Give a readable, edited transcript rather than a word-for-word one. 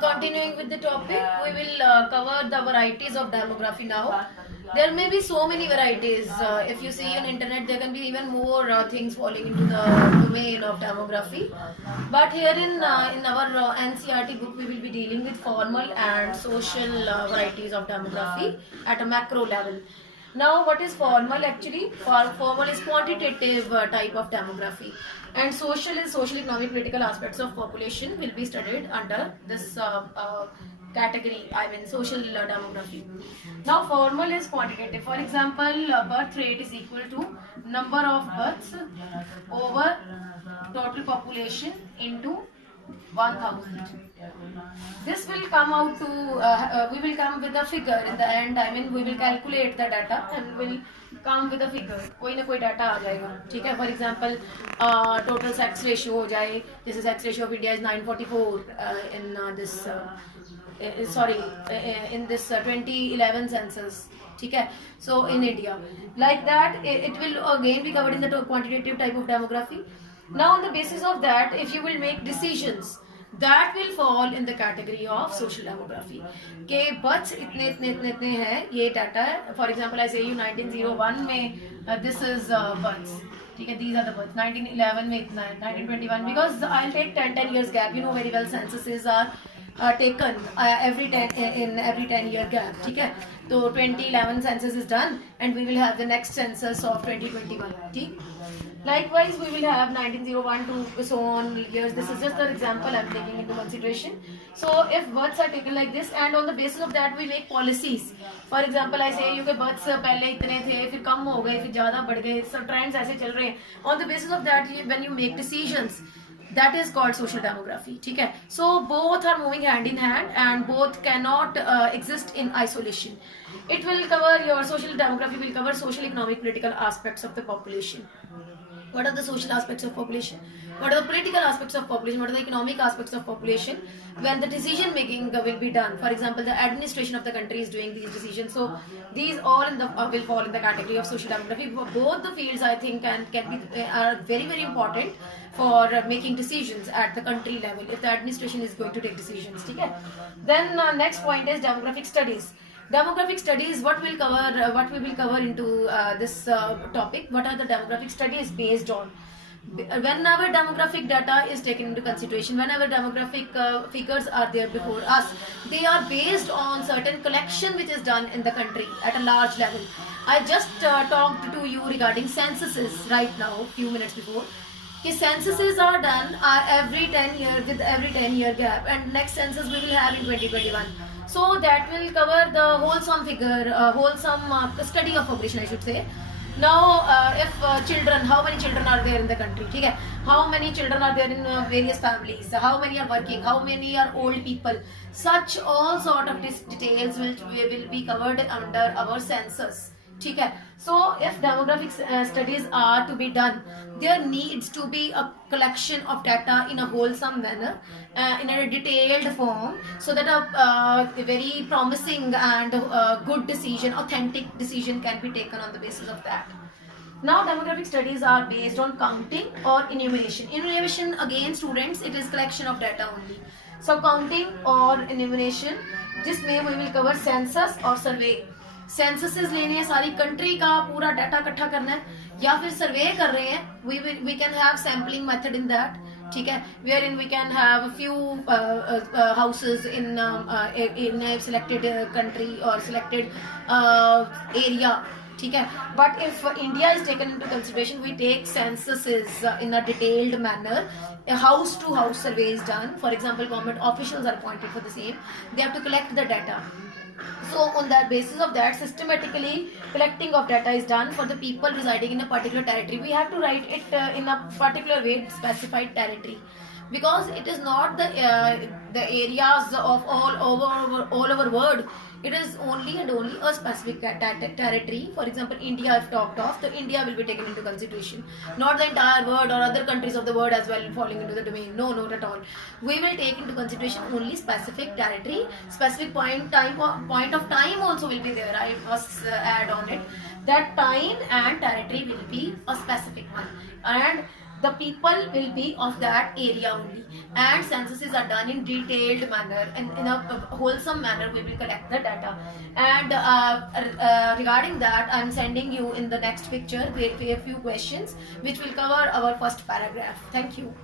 Continuing with the topic, we will cover the varieties of demography now. There may be so many varieties. If you see on internet, there can be even more things falling into the domain of demography. But here in our NCERT book, we will be dealing with formal and social varieties of demography at a macro level. Now, what is formal actually? Formal is quantitative type of demography, and social is social, economic, political aspects of population will be studied under this category. I mean, social demography. Now, formal is quantitative. For example, birth rate is equal to number of births over total population into 1000. This will come out to we will come with a figure in the end. I mean, we will calculate the data and will come with a figure. कोई ना कोई data आ जाएगा, ठीक है. For example, total sex ratio हो जाए. जैसे sex ratio of India is 944 in this in this 2011 census. ठीक है. So in India, like that, it will again be covered in the quantitative type of demography. Now on the basis of that, if you will make decisions, that will fall in the category of social demography. के births इतने इतने इतने इतने हैं, ये data है. For example, I say you 1901 में this is births. ठीक है, these are the births. 1911 में इतना है, 1921 because I'll take 10 years gap. You know very well censuses are taken every 10 year gap. ठीक है, तो 2011 census is done and we will have the next census of 2021. ठीक. Likewise, we will have 1901 to so on years. This is just an example I'm taking into consideration. So, if births are taken like this, and on the basis of that, we make policies. For example, I say you के births पहले इतने थे, फिर कम हो गए, फिर ज़्यादा बढ़ गए, सब trends ऐसे चल रहे हैं. On the basis of that, when you make decisions, that is called social demography. ठीक है? So both are moving hand in hand, and both cannot exist in isolation. It will cover your social demography will cover social, economic, political aspects of the population. What are the social aspects of population? What are the political aspects of population? What are the economic aspects of population? When the decision making will be done. For example, the administration of the country is doing these decisions. So these all will fall in the category of social demography. Both the fields, I think, are very very important for making decisions at the country level. If the administration is going to take decisions, okay? Then next point is demographic studies. Demographic studies, what we will cover into this topic. What are the demographic studies based on? Whenever demographic data is taken into consideration, whenever demographic figures are there before us, they are based on certain collection which is done in the country at a large level. I just talked to you regarding censuses right now, few minutes before. Censuses are done every 10 year gap, and next census we will have in 2021. So that will cover the wholesome figure, wholesome study of population, I should say. Now, if children, how many children are there in the country? ठीक है? How many children are there in various families? How many are working? How many are old people? Such all sort of details will be covered under our census. ठीक है? So, if demographic studies are to be done, there needs to be a collection of data in a wholesome manner, in a detailed form, so that a very promising and good decision, authentic decision can be taken on the basis of that. Now, demographic studies are based on counting or enumeration. Enumeration, again, students, it is collection of data only. So, counting or enumeration, जिसमें we will cover census or survey. सेंससेस लेनी है, सारी country का पूरा data इकट्ठा करना है, या फिर सर्वे कर रहे हैं. We can have sampling method in that. ठीक है, where in we can have few houses in a selected country और सिलेक्टेड एरिया. ठीक है, but if India is taken into consideration, we take censuses in a detailed manner. A house to house survey is done. For example, government officials are appointed for the same. They have to collect the data. So on that basis of that, systematically collecting of data is done for the people residing in a particular territory. We have to write it in a particular way, specified territory, because it is not the areas of all over world. It is only and only a specific territory. For example, India, if talked of, so India will be taken into consideration, not the entire world or other countries of the world as well falling into the domain. No, not at all. We will take into consideration only specific territory, specific point of time also will be there. I must add on it that time and territory will be a specific one, and the people will be of that area only, and censuses are done in detailed manner and in a wholesome manner. We will collect the data, and regarding that, I'm sending you in the next picture a few questions which will cover our first paragraph. Thank you.